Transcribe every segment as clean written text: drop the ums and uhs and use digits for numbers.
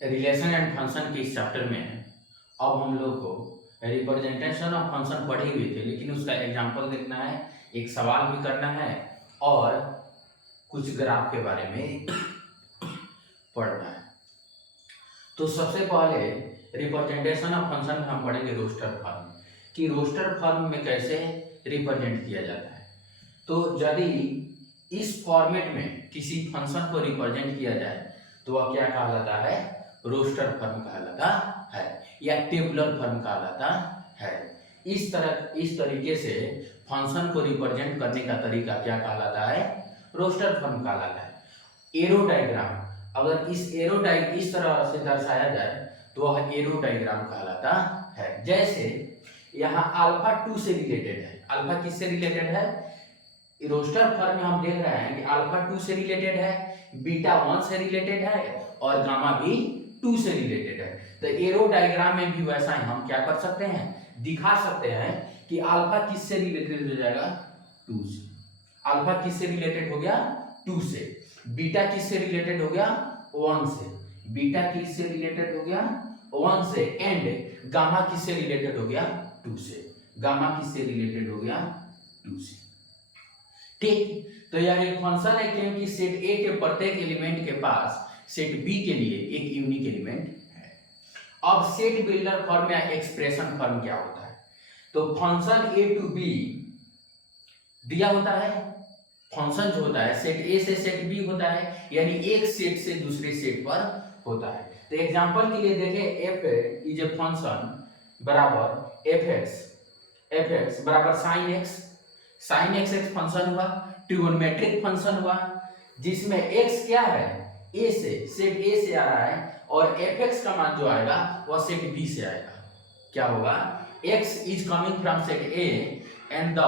Relation and function के इस chapter में अब हम लोग को रिप्रेजेंटेशन ऑफ फंक्शन पढ़े हुए थे, लेकिन उसका एग्जांपल देखना है, एक सवाल भी करना है और कुछ ग्राफ के बारे में पढ़ना है। तो सबसे पहले रिप्रेजेंटेशन ऑफ फंक्शन में हम पढ़ेंगे रोस्टर फॉर्म, कि रोस्टर फॉर्म में कैसे रिप्रेजेंट किया जाता है। तो यदि इस फॉर्मेट में किसी फंक्शन को रिप्रेजेंट किया जाए तो वह क्या कहलाता है, रोस्टर फॉर्म कहलाता है या टेबुलर फॉर्म कहलाता है। इस तरीके से फंक्शन को रिप्रेजेंट करने का तरीका क्या कहलाता है, रोस्टर फॉर्म कहलाता है। एरो डायग्राम, अगर इस तरह से दर्शाया जाए तो वह एरो डायग्राम कहलाता है। जैसे यहाँ अल्फा 2 से रिलेटेड है, अल्फा किससे रिलेटेड है, रोस्टर फॉर्म में हम देख रहे हैं कि अल्फा 2 से रिलेटेड है, बीटा 1 से रिलेटेड है और गामा भी 2 से रिलेटेड है। तो एरो डायग्राम में भी वैसा ही हम क्या कर सकते हैं, दिखा सकते हैं कि अल्फा किससे रिलेटेड हो जाएगा, 2 से। अल्फा किससे रिलेटेड हो गया, 2 से। बीटा किससे रिलेटेड हो गया, 1 से। बीटा किससे रिलेटेड हो गया, 1 से। एंड गामा किससे रिलेटेड हो गया, 2 से। गामा किससे रिलेटेड हो गया, 2 से। ठीक, तो यह एक फंक्शन है क्योंकि सेट ए के प्रत्येक एलिमेंट के पास सेट बी के लिए एक यूनिक एलिमेंट है। अब सेट बिल्डर फॉर्म या एक्सप्रेशन फॉर्म क्या होता है, तो फंक्शन ए टू बी दिया होता है। फंक्शन जो होता है सेट ए से सेट बी होता है, यानी एक सेट से दूसरे सेट पर होता है। तो एग्जांपल के लिए देखें, एफ इज ए फंक्शन बराबर एफ एक्स बराबर साइन एक्स। साइन एक्स एक फंक्शन हुआ, ट्रिगोनोमेट्रिक फंक्शन हुआ, जिसमें एक्स क्या है, ए से, सेट ए से आ रहा है और एफ एक्स का मान जो आएगा वह सेट बी से आएगा। क्या होगा, x is coming from set A and the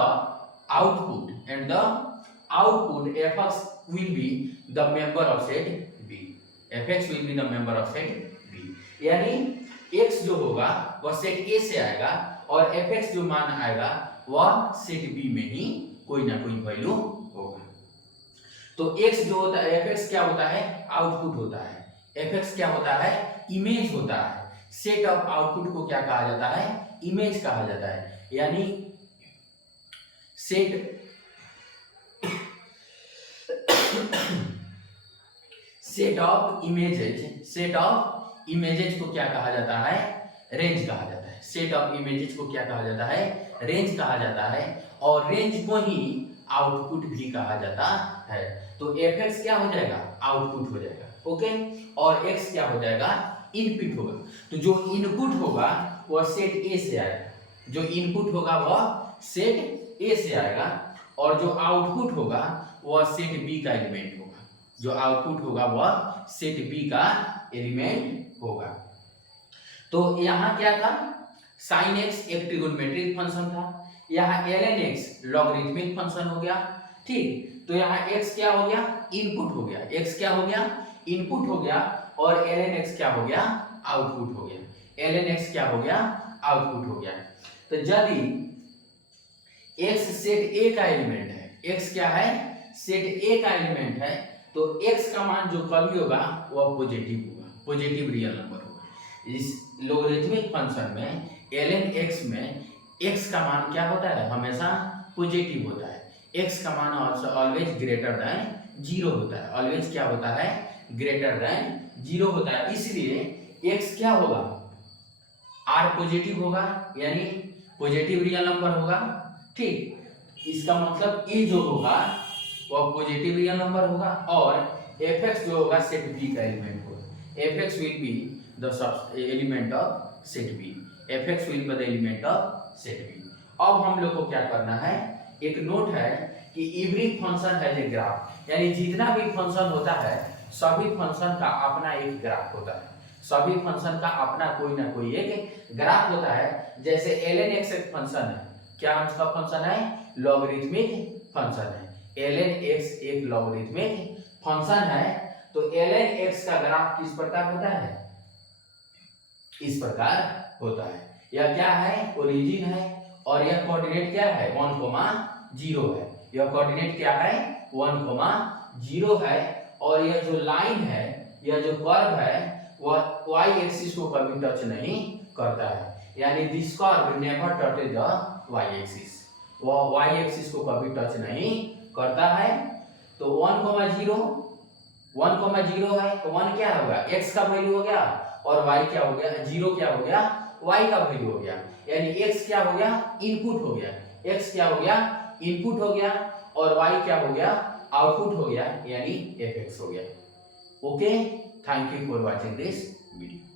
output f x will be the member of set B. F x will be the member of set B, यानी एक्स जो होगा वह सेट ए से आएगा और एफ एक्स जो मान आएगा वह सेट बी में ही कोई ना कोई वैल्यू होगा। तो x जो होता है, fx क्या होता है, आउटपुट होता है। fx क्या होता है, इमेज होता है। सेट ऑफ आउटपुट को क्या कहा जाता है, इमेज कहा जाता है। यानी सेट ऑफ इमेजेस को क्या कहा जाता है, रेंज कहा जाता है। सेट ऑफ इमेजेस को क्या कहा जाता है, रेंज कहा जाता है, और रेंज को ही आउटपुट भी कहा जाता है। तो fx क्या हो जाएगा, आउटपुट हो जाएगा, ओके, और x क्या हो जाएगा, इनपुट होगा। तो जो इनपुट होगा वह सेट ए से आएगा, जो इनपुट होगा वह सेट ए से आएगा, और जो आउटपुट होगा वह सेट बी का एलिमेंट होगा। जो आउटपुट होगा वह सेट बी का एलिमेंट होगा। तो यहाँ क्या था, साइन एक्स एक ट्रिगोनोमेट्रिक फंक्शन था, यहाँ ln x लॉगरिथमिक फंक्शन हो गया। ठीक, तो यहाँ x क्या हो गया, इनपुट हो गया, x क्या हो गया, इनपुट हो गया, और ln x क्या हो गया, आउटपुट हो गया। ln x क्या हो गया, आउटपुट हो गया। तो यदि x सेट a का एलिमेंट है, x क्या है, सेट a का एलिमेंट है, तो x का मान जो कभी होगा वह पॉजिटिव होगा, पॉजिटिव रियल नंबर होगा। इस लॉगरिथमिक फंक्शन में ln x में x का मान क्या होता है, हमेशा पॉजिटिव होता है। x का मान ऑलवेज ग्रेटर देन 0 होता है, ऑलवेज क्या होता है, ग्रेटर देन 0 होता है। इसलिए x क्या होगा, r पॉजिटिव होगा, यानी पॉजिटिव रियल नंबर होगा। ठीक, इसका मतलब a जो होगा वह पॉजिटिव रियल नंबर होगा, और fx जो होगा सेट b का एलिमेंट होगा। fx will be the element of set b, fx will be the element of set B. अब हम लोग को क्या करना है, एक नोट है कि every function has a graph, यानी जितना भी फंक्शन होता है सभी फंक्शन का अपना एक ग्राफ होता है, सभी फंक्शन का अपना कोई ना कोई एक ग्राफ होता है। जैसे ln x एक फंक्शन है, क्या उसका फंक्शन है, लॉगरिथमिक फंक्शन है। ln x एक लॉगरिथमिक फंक्शन है, तो ln x का ग्राफ किस प्रकार होता है, इस प्रकार होता है। यह क्या है, ओरिजिन है, और यह कोऑर्डिनेट क्या है, 1,0 है। यह कोऑर्डिनेट क्या है, 1,0 है, और यह जो लाइन है, यह जो कर्व है वह y एक्सिस को कभी टच नहीं करता है, यानी this curve never touches the y axis, वह y एक्सिस को कभी टच नहीं करता है। तो 1, 0 है तो 1 क्या होगा, x का वैल्यू हो गया, और y क्या हो गया, 0 क्या हो गया, y का वैल्यू हो गया, यानी x क्या हो गया, इनपुट हो गया, x क्या हो गया, इनपुट हो गया, और y क्या हो गया, आउटपुट हो गया, यानी fx हो गया। Okay, thank you for watching this video.